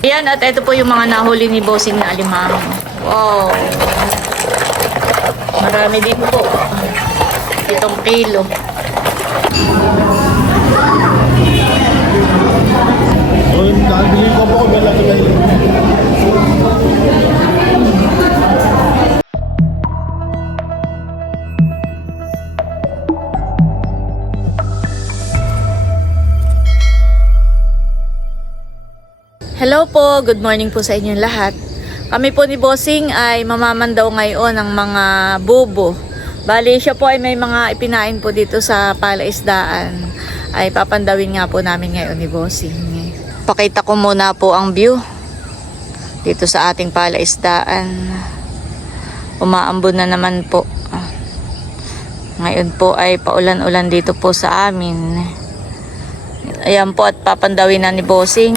Ayan, at ito po yung mga nahuli ni Bossing na alimango. Wow! Marami din po. 7 kilo. So, nabili ko po, may laki-laki. Hello po, good morning po sa inyong lahat. Kami po ni Bossing ay mamamandaw ngayon ng mga bubo. Bali, siya po ay may mga ipinain po dito sa palaisdaan. Ay papandawin nga po namin ngayon ni Bossing. Pakita ko muna po ang view dito sa ating palaisdaan. Umaambon na naman po. Ngayon po ay paulan-ulan dito po sa amin. Ayan po at papandawin na ni Bossing.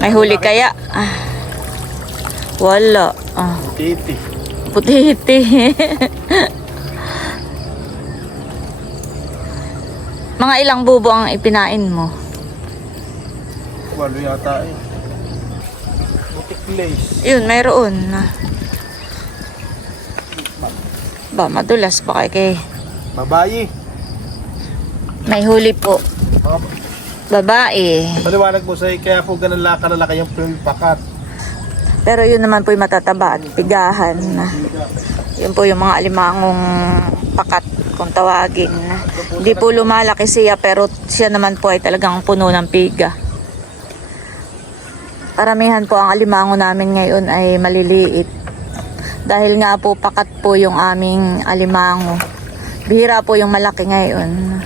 May huli kaya? Wala. Titi. Putiti. Mga ilang bubo ang ipinain mo? Walo yata eh. Butik lace. Yun, mayroon. Ba, madulas pa kay. Babayi. May huli po. Babae. Paliwanag mo sa'yo, kaya po ganun kalaki yung pakat. Pero yun naman po yung matataba at pigahan. Yun po yung mga alimangong pakat kung tawagin. Hindi po lumalaki siya pero siya naman po ay talagang puno ng piga. Paramihan po ang alimango namin ngayon ay maliliit. Dahil nga po pakat po yung aming alimango. Bihira po yung malaki ngayon.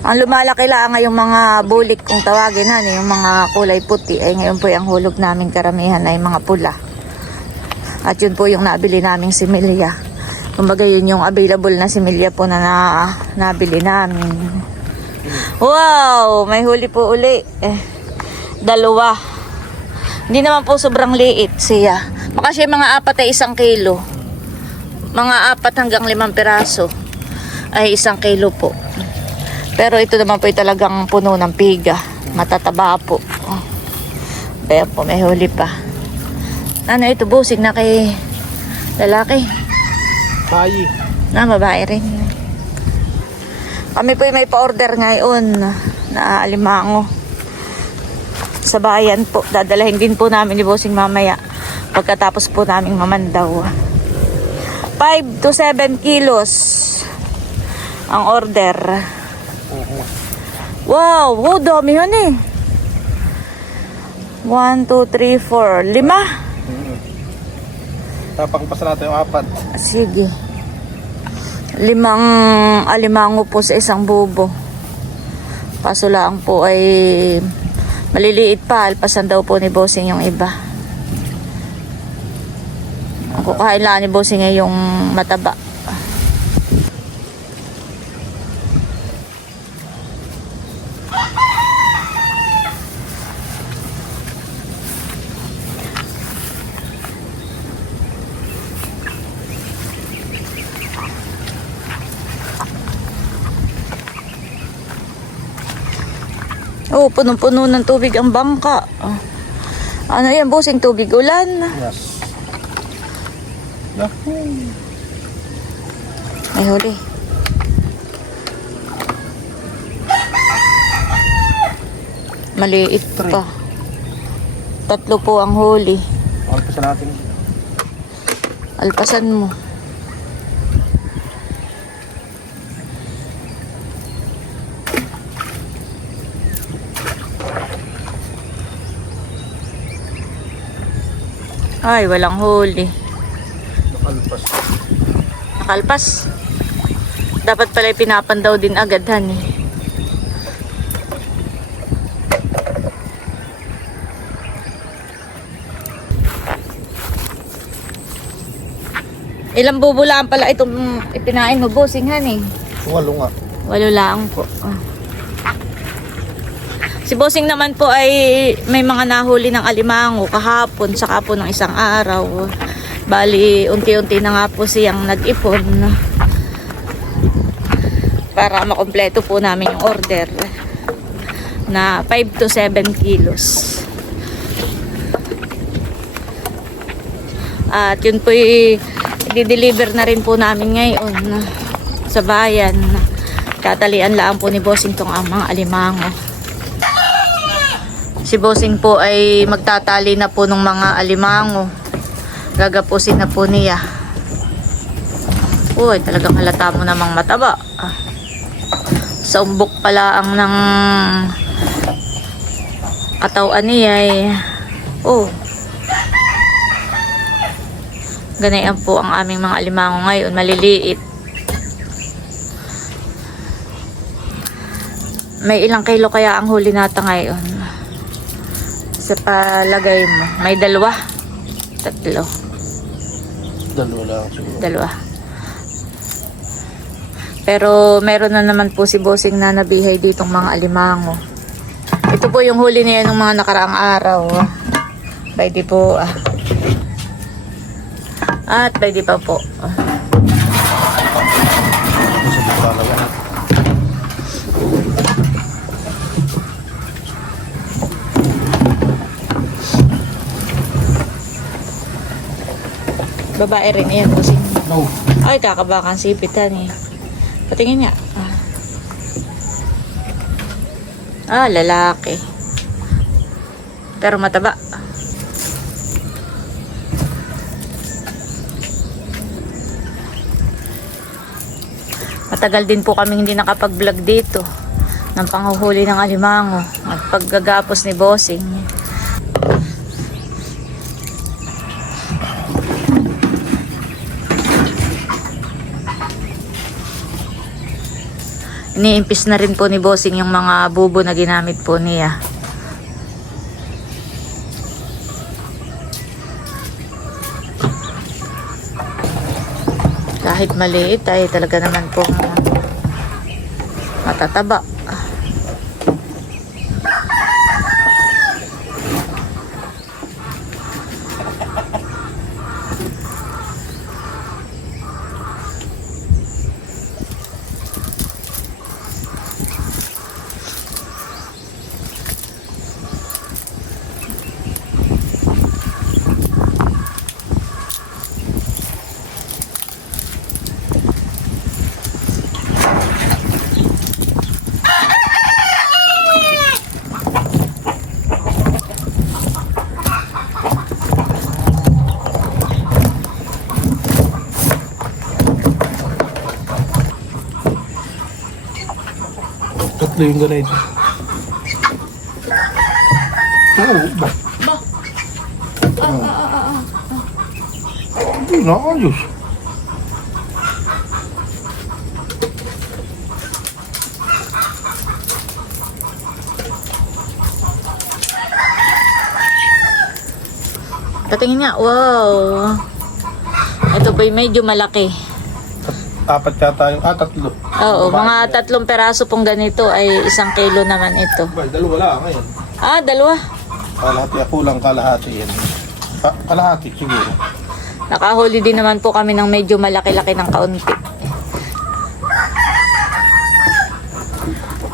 Ang lumalaki lang yung mga bulik kung tawagin yung mga kulay puti ay ngayon po ang hulog namin karamihan ay mga pula. At yun po yung nabili naming similya. Kumbaga yun yung available na similya po na nabili namin. Wow! May huli po uli. Dalawa. Hindi naman po sobrang liit siya. Kasi mga 4 ay 1 kilo. Mga 4 hanggang 5 piraso ay 1 kilo po. Pero ito naman po ay talagang puno ng piga. Matataba po. Kaya po may huli pa. Ano ito, Bossing na kay lalaki? Bayi. Na, babae rin. Kami po ay may pa-order ngayon na alimango. Sa bayan po. Dadalahin din po namin ni Bossing mamaya. Pagkatapos po namin mamandaw. 5 to 7 kilos ang order. Wow, dami yun eh. 1, 2, 3, 4, 5. Tapang pa natin yung 4. Sige. 5 alimango po sa isang bubo. Kaso lang po ay maliliit pa. Alpasan daw po ni Bossing yung iba. Ang kukain lang ni Bossing ay yung mataba. Oh, punong-puno ng tubig ang bangka. Ano yan, Bossing? Tubig ulan? Yes. Naku. May huli. Maliit pa. 3 po ang huli. Alpasan natin. Alpasan mo. Ay, walang huli. Nakalpas. Nakalpas. Dapat pala pinapandaw din agad, han eh. Ilang bubulaan pala itong ipinain mo, Bossing, han eh. 8 nga. 8 lang po. Si Bossing naman po ay may mga nahuli ng alimango kahapon saka po ng isang araw. Bali, unti-unti na nga po siyang nag-ipon. para makompleto po namin yung order na 5 to 7 kilos. At yun po i-deliver na rin po namin ngayon sa bayan. Tatalian lang po ni Bossing tong ang mga alimango. Si Bossing po ay magtatali na po ng mga alimango. Gagapusin na po niya. Uy, talagang halata mo namang mataba. Sa umbok pala ang ng katawan niya ay ganayan po ang aming mga alimango ngayon, maliliit. May ilang kilo kaya ang huli nata ngayon? Sa palagay mo, may 2? 3? Dalawa lang siguro. 2. Pero meron na naman po si Bossing na nabihay ditong mga alimango. Ito po yung huli niya ng mga nakaraang araw. Pwede po At pwede pa po. Sa bukala lang. Babae rin yan, Bossing. No. Ay, kakabakan sipitan eh. Patingin nga. Lalaki. Pero mataba. Matagal din po kami hindi nakapag-vlog dito ng panghuhuli ng alimango at paggagapos ni Bossing. Iniimpis na rin po ni Bossing yung mga bubo na ginamit po niya. Kahit maliit ay talaga naman po matataba. Tatlo yung ganito. Oo, ba? Hindi na, ayos. Patingin nga, wow. Ito po medyo malaki. Apat yata yung, 3. Oo, mga 3 peraso pong ganito ay 1 kilo naman ito. Ba, 2 lang ngayon. 2. Kalahati ako lang, kalahati yan. Kalahati siguro. Nakahuli din naman po kami ng medyo malaki-laki ng kaunti.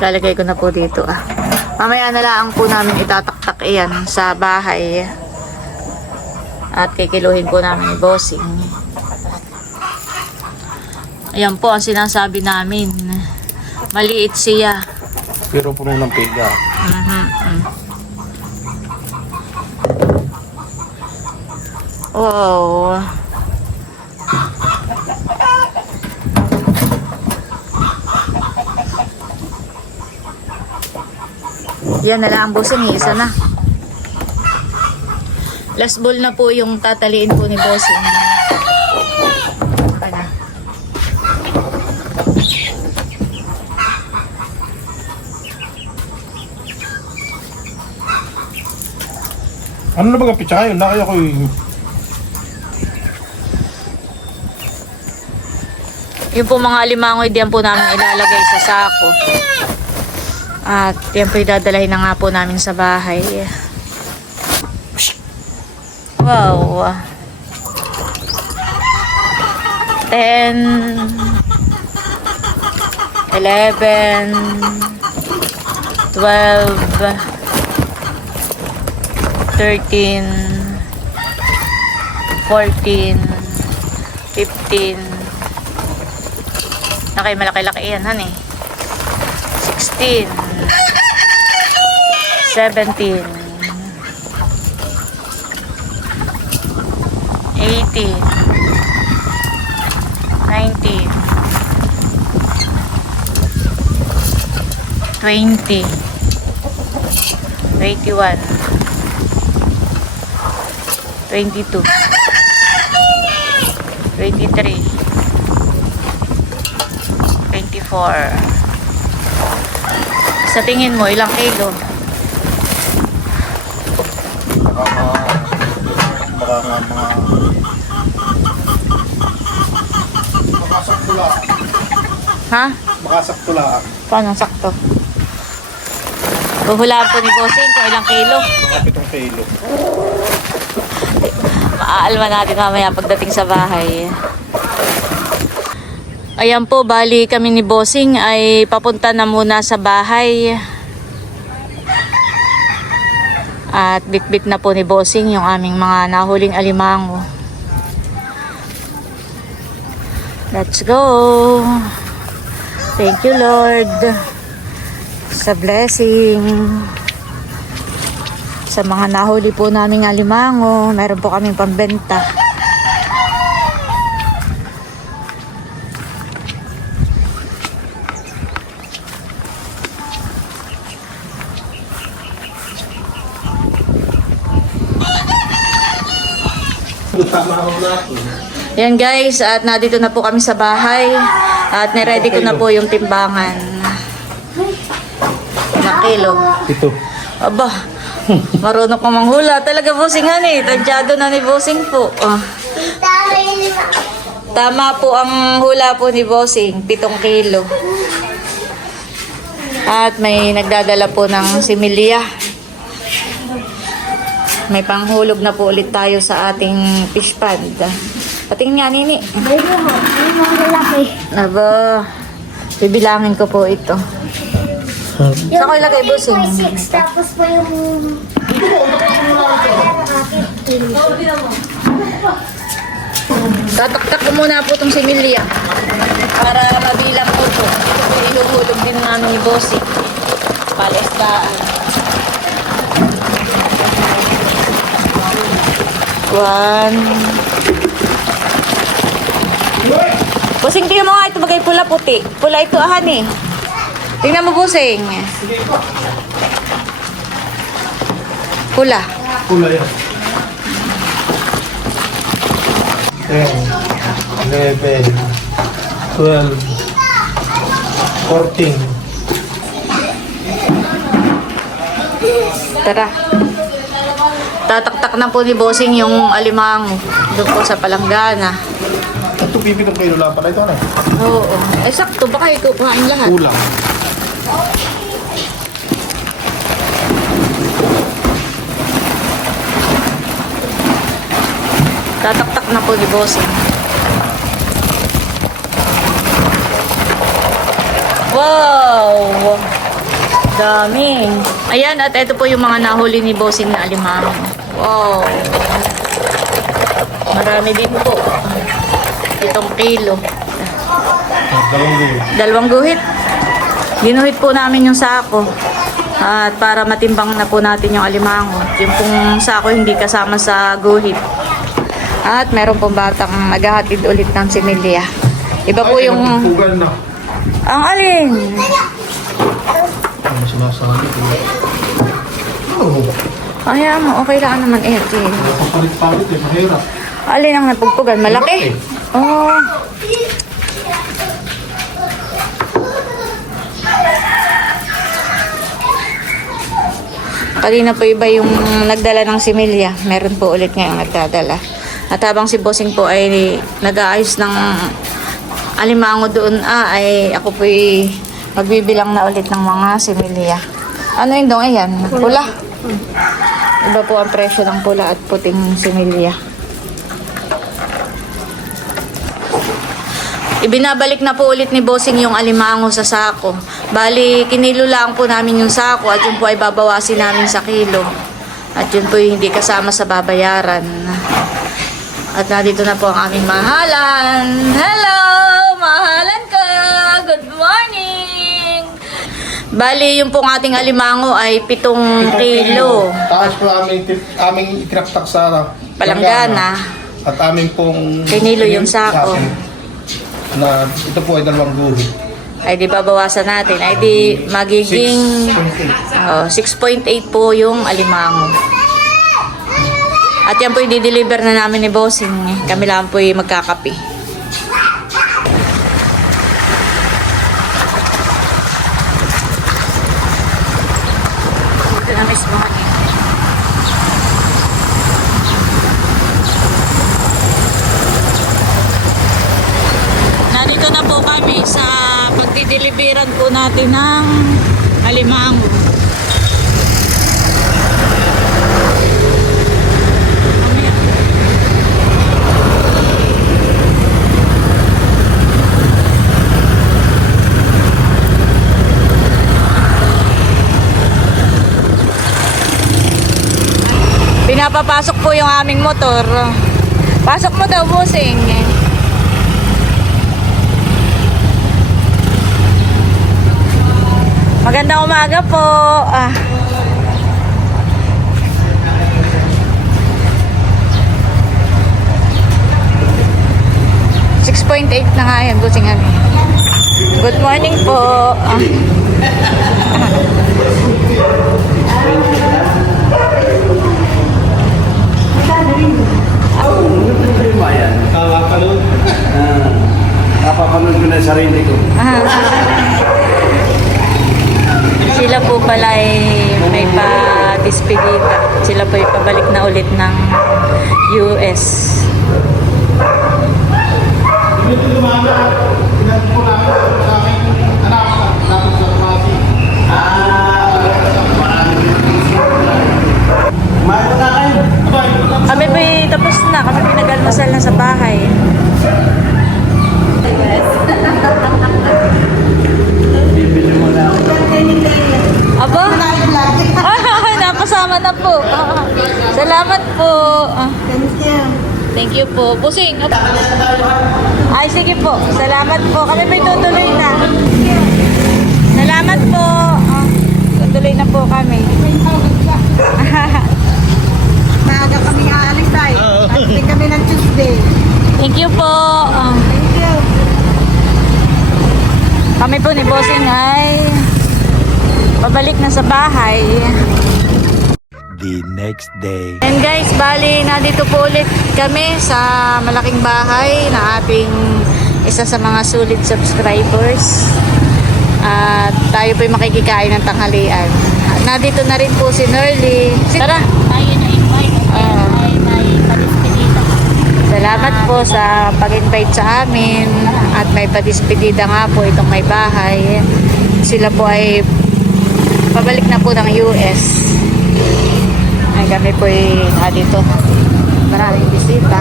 Lalagay ko na po dito Mamaya na lang po namin itataktak iyan sa bahay. At kikiluhin po namin ni Bossing. Ayan po ang sinasabi namin. Maliit siya. Pero puno ng pega. Wow. Yan na lang ang Bossing, isa na. Last ball na po yung tataliin po ni Bossing. Okay na. Ano na ba ang pitsa ngayon? Nakaya ko yung... Yung po mga alimangoy, diyan po namin ilalagay sa sako. At yan po idadalahin na nga po namin sa bahay. Wow. 10, 11, 12, 13, 14, 15. Okay, malaki-laki yan, honey. 16, 17, 18, 19, 20, 21, 22, 23, 24. Sa tingin mo, ilang kilo? Baka nga mga... Makasakto lang. Ha? Makasakto lang. Paano sakto? Huhulaan po ni Bossing kung ilang kilo. Mga 7 kilo. Maaalma natin mamaya pagdating sa bahay. Ayan po, bali kami ni Bossing ay papunta na muna sa bahay. At bitbit na po ni Bossing yung aming mga nahuling alimango. Let's go! Thank you, Lord, sa blessing. Sa mga nahuli po naming alimango, meron po kaming pambenta. Yan guys, at nandito na po kami sa bahay. At niready ko na po yung timbangan. Ilang kilo? Ito. Aba, marunong ko manghula. Talaga Bossing eh. Tadyado na ni Bossing po. Oh. Tama po ang hula po ni Bossing. 7 kilo. At may nagdadala po ng similya. May panghulog na po ulit tayo sa ating fish pond. Patingin nga, Nini. Aba, bibilangin ko po ito. Saan ko ilagay, Bossing? 6, tapos po yung... Tataktak ko muna po itong similya para mabilang po po. Ito po iluhulog din namin ni Bossing. Palestaan. 1. Bossing, tingnan mo nga ito bagay pula puti. Pula ito ahan eh. Tingnan mo Bossing. Pula. Pula yan. 10, 11, 12, 14. Tara. Tataktak na po ni Bossing yung alimango. Doon po sa palanggana. Ito, 7 kilo lang pala ito na. Oo. Eh, sakto. Baka ikukuhain lahat. Kulang. Tataktak na po ni Bossing. Wow! Dami. Ayan, at ito po yung mga nahuli ni Bossing na alimango. Wow! Marami din po. 7 kilo. Dalawang gulo. 2 guhit. Ginuhit po namin yung sako. At para matimbang na po natin yung alimango. Yung pong sako hindi kasama sa guhit. At meron pong batang naghahatid ulit ng similya. Iba po yung... Pugal na. Ang alin? Ano sinasabi ko? Oo. Kaya mo, okay lang naman eh. Papalit-palit eh. Mahirap. Alin ang napugpugan? Malaki? Oo. Oh. Kanina po iba yung nagdala ng similya. Meron po ulit ngayong nagdadala. At habang si Bossing po ay nag-aayos ng alimango doon, ay ako po ay magbibilang na ulit ng mga similya. Ano yun dong? Ayan, pula. Iba po ang presyo ng pula at puting similya. Ibinabalik na po ulit ni Bossing yung alimango sa sako. Bali, kinilo lang po namin yung sako at yun po ay babawasin namin sa kilo. At yun po yung hindi kasama sa babayaran. At nandito na po ang aming mahalan. Hello! Mahalan ka! Good morning! Bali, yung pong ating alimango ay 7 kilo. Tapos po aming itinaktak sa Palanggana. At aming pong Kinilo yung sako. Na ito po ay 2 guhit. Ay di babawasan natin. Ay di magiging 6.8 po yung alimango. At yan po i-deliver na namin ni Bossing. Kami lang po yung magkakape. Ito na mismo kami. Nandito na po kami sa pagdideliveran po natin ng alimango. Pinapapasok po yung aming motor. Pasok mo daw, Bossing. Magandang umaga po. 6.8 na nga yan, Bossing. Good morning po. Nakapanood? Napapanood ko na yung sarili ko. Sila po pala ay may pa-dispedida. Sila po ay pabalik na ulit ng US. Kumain na kayo. Kami po ay tapos na. Kami pinag-almasal na sa bahay. Bibili mo na ako. Aba? Ay, napasama na po. Salamat po. Thank you po. Busing. Ay, sige po. Salamat po. Kami may tutuloy na. Salamat po. Tutuloy na po kami. Maaga kami aalis tayo. Aalis kami ng Tuesday. Thank you po. Thank you. Kami po ni Bossing ay pabalik na sa bahay. The next day. And guys, bali nandito po ulit kami sa malaking bahay na ating isa sa mga solid subscribers. At tayo po makikikain ng tanghalian. Nandito na rin po si Nerly. Tara! Tayo na-invite ay may padispedida. Salamat po sa pag-invite sa amin. At may padispedida nga po itong may bahay. Sila po ay pabalik na po ng US. Ay kami po ay dito. Maraming bisita.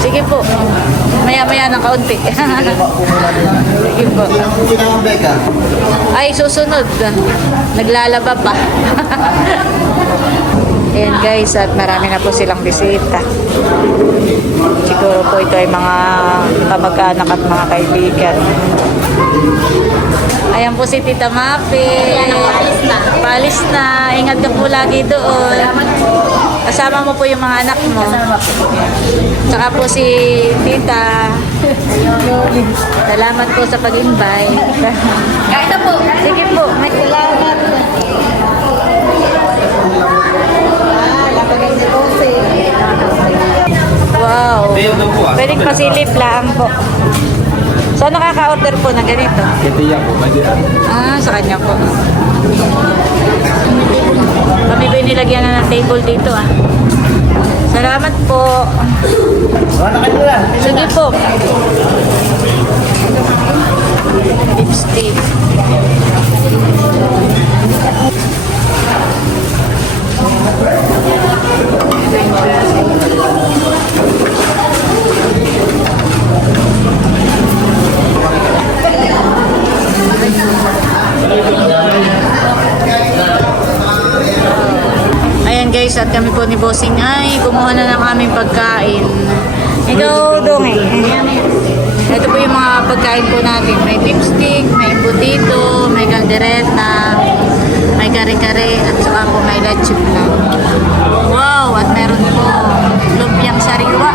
Sige po. Maya-maya ng kaunti. Sige po. Hindi naman, Becca. Ay, susunod. Naglalaba pa. Ayan guys, at marami na po silang bisita. Siguro po ito ay mga kamag-anak at mga kaibigan. Ayan po si Tita Mapi. Palis na. Ingat ka po lagi doon. Kasama mo po yung mga anak mo. Tsaka po si Tita. Salamat po sa pag-invite. Kahit na po. Sige po. May salamat. Lapagay si Jose. Wow. Pwedeng pasilip lang po. So, nakaka-order po na ganito? Ito yan po. Sa kanya po. Kami po yung nilagyan na ng table dito Salamat po. Wala kayo lang. Sige po. Lipstick. Ito yung at kami po ni Bossing ay kumuha na ng aming pagkain. Ikaw, Dongi. Ito po yung mga pagkain po natin. May beef stick, may embutido, may caldereta, may kare-kare, at saka po may leche flan. Wow! At meron po lumpiang sariwa.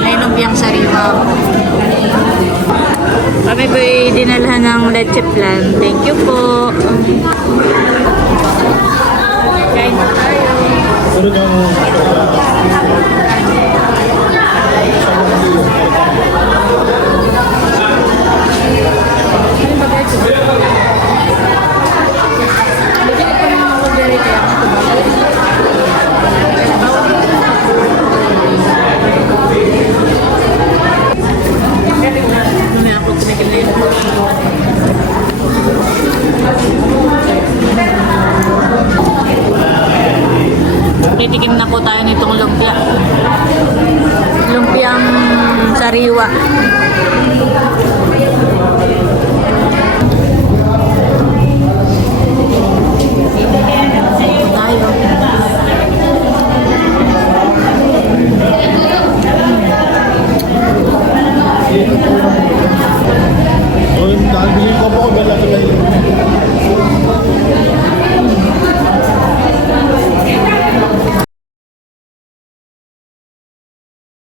May lumpiang sariwa. Kami po dinalhan ng leche flan. Thank you po. Kain po tayo. Titikim na po tayo nitong lumpia. Lumpiang sariwa.